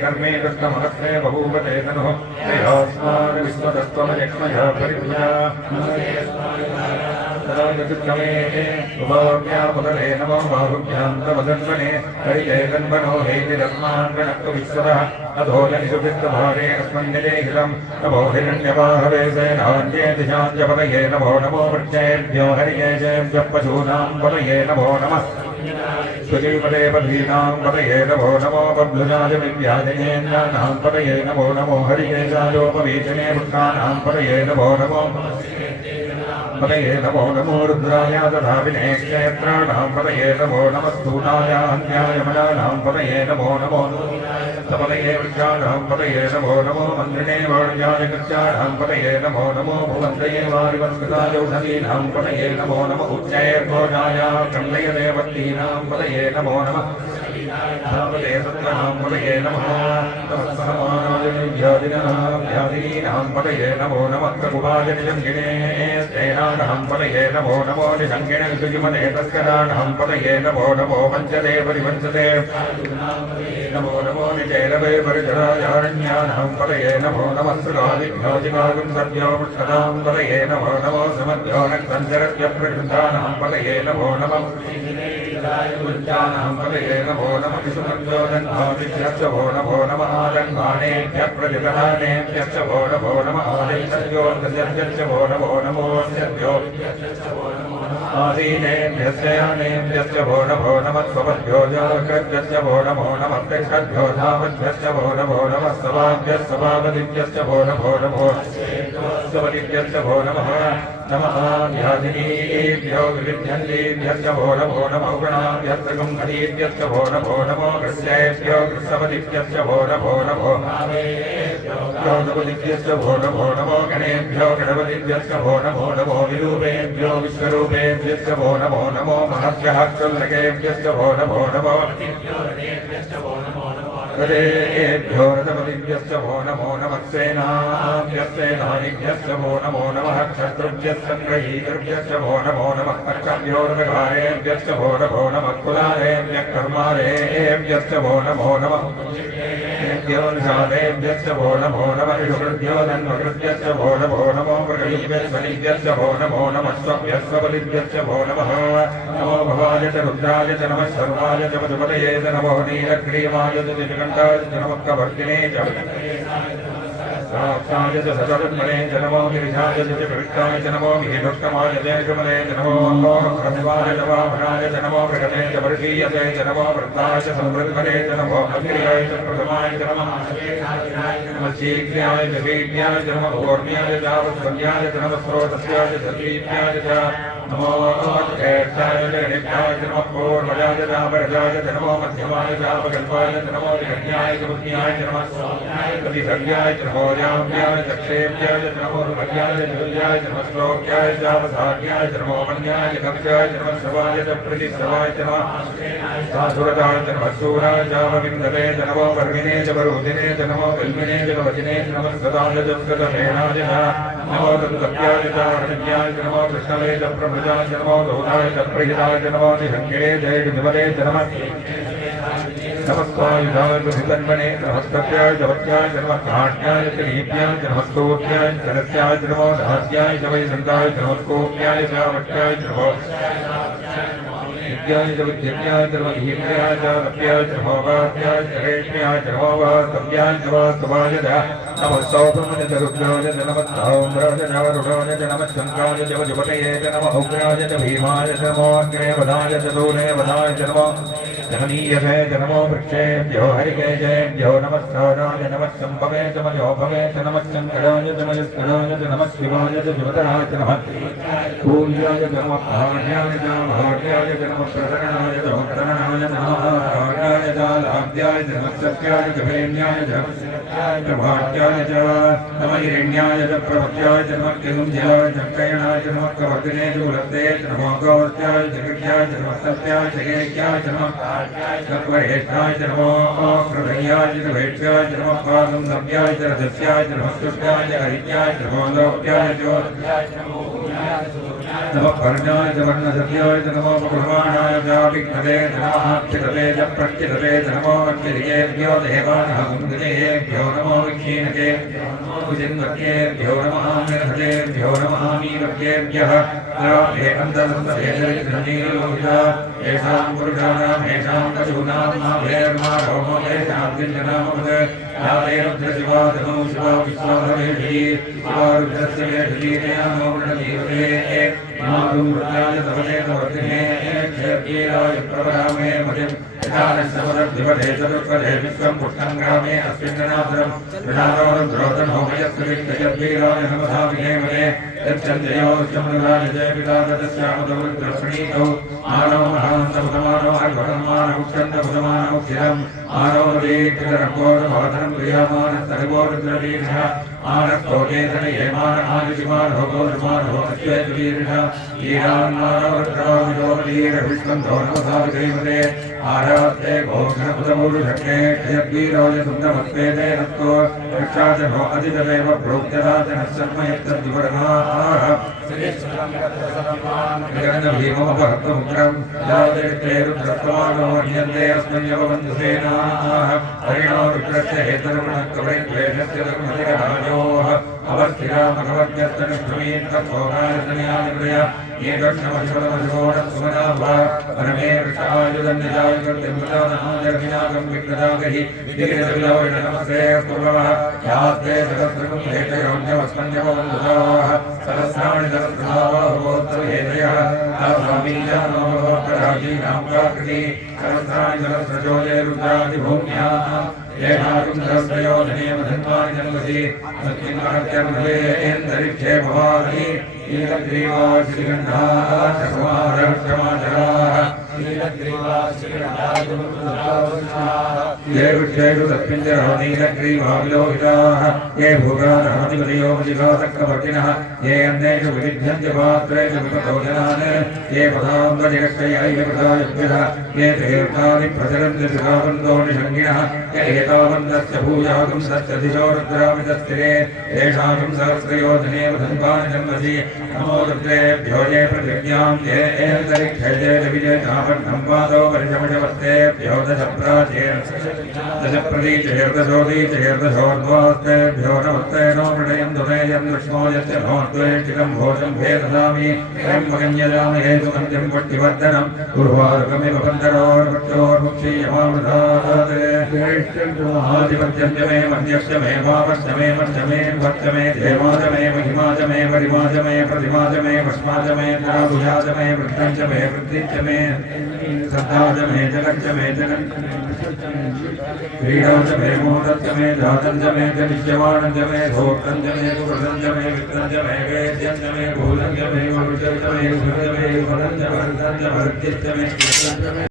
कर्मे कृष्णमहत्रे बभूवते तनुः श्रेयोस्मान् विश्वतत्त्वमयक्ष्मया परिपूजा उभव्यापदले नमो बाहुभ्यान्तमदन्वने हरिजयगन्वनो हेतिरस्मान् गणक्तु विश्वतः अधोजनिषुभित्तभारे अस्मन्यजैहितं नमो हिरण्यवाहवे सेनान्येतिशान्त्यपदये नमो नमो वृक्षेभ्यो हरिकेशेभ्यः पशूनां पदये नमो नमः सुजीवदे पदीनां पदये नमो नमो बभ्लुजाय विद्याजनेन्द्राणां पदये नमो नमो हरिकेशायोपवीचने वृक्षाणां पदये नमो नमो पदये नमो नमो रुद्राय तथा विनेक्षेत्राणां पदये नमो नमः स्थूलाय अन्याय मलानां पदये नमो नमो सपदये वृक्षाणां पदये नमो नमो मन्त्रिणे वाण्याय कृत्याणां पदये नमो नमो भुवन्तये वारिवस्कृतायौषधीनां पदये नमो नमः उच्चैर्घोषाय कण्डय देवतीनां पदये नमो नमः पदये सत्रां पदये नमः व्याधिनीनां पदये नमो नमः प्रभुवाय निजङ्गिने सेनानां पदये नमो नमो निजङ्गिने सुजिमने तस्कराणां पदये नमो नमो पञ्चदे परिपञ्चदे नमो नमो निजैरवे परिजरायारण्यानां पदये नमो नमः सुगादिभ्योजिगागुं सद्यो पुष्कदां पदये नमो नमो समद्यो नक्तञ्जरत्यप्रकृतानां पदये नमो नमः उच्चानां पदये नमो नमः विशुमञ्जोदन्भादिभ्यश्च भो नमो नमः आदन्वानेभ्यः प्रतिदहानेभ्यश्च भो नमो नमः आदित्यश्च भो नमो नमो सद्यो आदीनेभ्यश्च यानेभ्यश्च भो नमः स्वपद्भ्यो जागृभ्यश्च भो नमो नमः प्रेक्षद्भ्यो धावद्भ्यश्च भो नमो नमः सभाभ्यः सभापतिभ्यश्च भो नमो सपतिभ्यश्च भो नमः नमः व्याधिनीभ्यो विविध्यन्तीभ्यश्च भो नमो गणाभ्यश्च गुंहरीभ्यश्च भो नमो कृष्येभ्यो कृष्णपतिभ्यश्च भो नमो गणपतिभ्यश्च भो नमो गणेभ्यो गणपतिभ्यश्च भो नमो विरूपेभ्यो विश्वरूपेभ्यश्च भो नमो महभ्यः क्षुल्लकेभ्यश्च भो नमो हरेभ्यो रथपतिभ्यश्च भो नमो नमः सेनाभ्यश्च भो नमो नमः क्षत्रुभ्यश्च ग्रहीतृभ्यश्च भो नमो नमः कर्कभ्यो रथकारेभ्यश्च भो नमः कुलारेभ्यः कर्मारेभ्यश्च भो नमो नमः निशादेभ्यश्च भो नमो नमः ऋषुभ्यो धन्वकृभ्यश्च भो नमो मृगीभ्यश्च भो नमो नमः स्वभ्यश्वबलिभ्यश्च भो नमः नमो भवाय च रुद्राय च नमः सर्वाय च मधुपतये च नमो नीलग्रीवाय च दिजगण्ठाय च नमः कवर्तिने च साक्षाय च सततन्मने च नमो गिरिजाय च प्रविष्टाय च नमो विहितोत्तमाय च कमले च नमो प्रतिभाय च वामनाय च नमो मृगते च वर्षीयते च नमो वृत्ताय च संवृद्धने च नमो अग्र्याय च प्रथमाय च नमः शीघ्राय च वीर्याय च नमः ऊर्ध्याय च वत्सल्याय च नमः स्रोतस्याय च दीप्याय च नमो ज्येष्ठाय च गणेभ्याय च नमः पूर्वजाय च वरजाय च नमो मध्यमाय च अपकल्पाय च नमो निगण्याय च बुद्ध्याय च नमः प्रतिसर्याय च नमो याम्याय च क्षेप्याय च नमो मध्याय च जुल्याय च नमः श्लोक्याय च अवसार्याय च नमो मन्याय च कक्षाय च नमः श्रवाय च प्रतिश्रवाय च नमः साधुरताय च नमः शूराय च विन्दवे च नमो वर्मिने च वरुदिने च नमो कल्मिने च वचने च नमः सदाय च कृतमेणाय च नमो तत्त्वज्ञाय च अर्णज्ञाय च नमो कृष्णवे च प्रभुजाय च नमो दोधाय च प्रियदाय च नमो निहङ्गिरे च विमले च नमः नमस्वायुधाय प्रतितन्मने नमस्तभ्याय च वत्याय च नमः काट्याय च लीप्याय च नमः स्तोत्याय च रस्याय च नमो दास्याय च वैसन्ताय च नमः कोप्याय च वट्याय च नमो विद्याय च विद्याय च नमः हीप्याय च रप्याय च नमो वाप्याय च रेष्म्याय च नमो वास्तव्याय च वास्तवाय च नमः सौभमाय च रुद्राय च नमः ताम्राय च वरुणाय च नमः शङ्काय च वजुपतये च नमः उग्राय च भीमाय च नमो अग्रे वधाय च दूरे वधाय च नमो जननीयसे च नमो वृक्षेभ्यो हरिकेशेभ्यो नमः स्थानाय नमः सम्भवे च मयोभवे च नमः शङ्कराय च मयस्कराय च नमः शिवाय च शिवतराय च नमः पूज्याय च नमः भार्याय च भार्याय च नमः प्रसरणाय च उत्तरणाय नमः भार्याय च लाभ्याय च नमः सत्याय च प्रेम्याय च भाट्याय प्रभुत्याय च नमः हिरण्याय च प्रभुत्याय च नमः किलुञ्जयाय च कयणाय च नमः कवर्तिने च उलत्ते च नमो गौर्त्याय च कृत्याय च नमः सत्याय च केक्याय च नमः तत्त्वहेत्राय च नमो प्रभयाय च वेट्याय च नमः पादं नव्याय च रजस्याय च नमः स्तुत्याय च हरित्याय च नमो लोक्याय च नमः पर्णाय च वर्णसत्याय च नमो प्रमाणाय च विघ्नते च नमः चितते च प्रच्युतते च नमो अच्युतेभ्यो देवानः कुन्दतेभ्यो नमो विक्षीणकेभ्यो नमो कुजिन्वक्येभ्यो नमः मेधतेभ्यो नमः मीवक्येभ्यः हे अन्तदन्तदेशनिलोहिता येषां पुरुषाणां येषां पशूनां माभेर्मा रोमो येषां किञ्चनामवत् या देवद्रशिवा तनो शिवा विश्वाभवेषी शिवा रुद्रस्य वेषी नयामो वृणजीवते मातुं वृत्ताय तवते तवर्तिने क्षेत्रीराय प्रवरामे मतिं यथानश्चपदद्विपदे चतुष्पदे विश्वं पुष्टं ग्रामे अस्मिन्ननाथरं वृणादोरद्रोतनोभयस्त्रिविष्टयद्वीराय नमसा विधेमने यच्छन्त्ययोश्चमनुराय जय पिता तदस्यामुदवृत्रप्रणीतौ मानव महान्तमुदमानो अर्घटन्मानमुक्षन्तमुदमानमुक्षिरम् मानवदीकृतरङ्गोरभवतनं प्रियमानस्तरगोरुद्रवीर्षः मानस्तोकेतनयेमानहायुषिमानहोगोरुमानहोश्वेतवीर्षः ईरान्मानवृत्रविदोमलीरविष्णं धोर्मसाविधेमते आरात्ते घोषणपुतमुरुषक्ते क्षयद्वीराय सुन्दमत्वेदे नत्तो रक्षाजनो अजितमेव प्रोक्तराजनः शर्मयत्तद्विवर्णाः भीमोपहत्तमुग्रं यावदेते रुद्रत्वानो ह्यन्ते अस्मन्यवबन्धुसेनाः हरिणो रुद्रस्य हेतरुणकवैद्वेषस्य धर्मधिकराजोः अवस्थिरामकवर्गस्तनिष्ठमीन्तत्वोगायतनयानिप्रय ये दक्षमशुभमशुभोणसुमनाभा परमे वृषायुधन्यजायुगर्तिमृतानाजर्मिनागं विक्रदागहि विगिरविलोहिनमस्ते पूर्वः यास्ते सहस्रकं हेतयोन्यवस्मन्यवबन्धुताः सहस्राणि सहस्रभावोत्तरहेतयः तासामीजानोभवप्रराजीनां प्राकृति सहस्राणि सहस्रजोजे रुद्रादिभूम्याः येषां सहस्रयोजने मधन्वानि जन्मसि तस्मिन्महत्यर्भवेन्दरिक्षे भवानि नीलग्रीवा श्रीगन्धाः चकुमारः क्षमाचराः ये वृक्षेषु तस्मिञ्जरो नीलग्रीवा विलोहिताः ये भूगानहतिपदयोपजिघातकवर्तिनः ये अन्येषु विविध्यन्ति पात्रेषु विपतोजनान् ये पदाम्बजिरक्षयैः कृतायुभ्यः ये तीर्थानि प्रचरन्ति सुखावन्तो निषङ्गिणः ये एतावन्तस्य भूयागं सत्यधिशो रुद्रामितस्थिरे येषां सहस्रयोजने वधन्वानि जन्मसि नमो रुद्रेभ्यो ये पृथिव्यां ये एन्तरिक्षे विजय चापन्नं पादो परिशमशवस्तेभ्यो दशप्रदीचैर्दशोदीचैर्दशोद्वास्तेभ्यो नमस्ते नो मृडयं दुमेयं लक्ष्मो यस्य भोत्वेष्टिकं भोजं भेददामि त्र्यम्बकं यजामहे सुगन्धिं पुष्टिवर्धनं उर्वारुकमिव बन्धरोर्वक्षोर्मुक्षीयमामृतात् आधिपत्यं च मे मध्यश्च मे भावश्च मे मश्च मे भक्ष मे देवाच मे महिमा च मे परिमा च मे प्रतिमा च मे भस्मा च मे द्राभुजा च मे वृद्धं च मे वृद्धि च मे श्रद्धा च मे जगच्च मे जगन् क्रीडा च मे मोदं च मे जातं च मे नित्यमानं च मे भोक्तं च मे सुकृतं च मे वित्तं च मे वेद्यं च मे भूलं च मे मनुष्यं च मे सुखं च मे फलं च वर्धं च भक्तिश्च मे